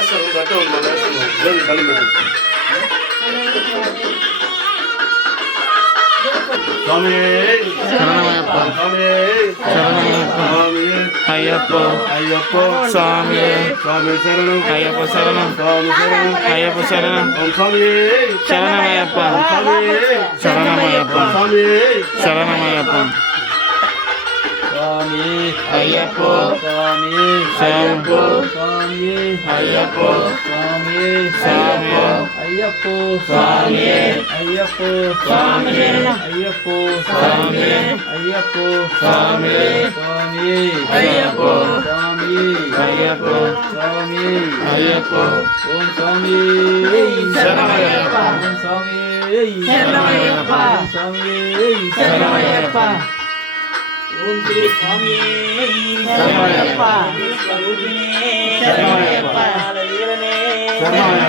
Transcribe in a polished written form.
వేస్తారు గట్ట మళ్ళీ వేస్తున్నాం దేవుడి దండం పెట్టి స్వామి శరణమయ్యప్ప స్వామి శరణమయ్యప్ప స్వామి అయ్యప్ప అయ్యప్ప స్వామి స్వామి శరణం అయ్యప్ప శరణం స్వామి శరణం అయ్యప్ప శరణం ఓం స్వామి శరణమయ్యప్ప స్వామి శరణమయ్యప్ప స్వామి శరణమయ్యప్ప స్వామి అయ్యప్ప స్వామి అయ్యప్ప స్వామి అయ్యప్ప స్వామి స్వామి అయ్యప్ప స్వామి అయ్యప్ప స్వామి అయ్యప్ప స్వామి అయ్యప్ప స్వామి స్వామి అయ్యప్ప స్వామి అయ్యప్ప స్వామి అయ్యప్ప ఓం స్వామి శరణమయ్యప్ప ఓం స్వామి శరణమయ్యప్ప ఓం స్వామి శరణమయ్యప్ప ఓం శ్రీ స్వామి శరణమయ్యప్ప స్వరూపిణే శరణమయ్యప్ప వీరనే శరణమయ్యప్ప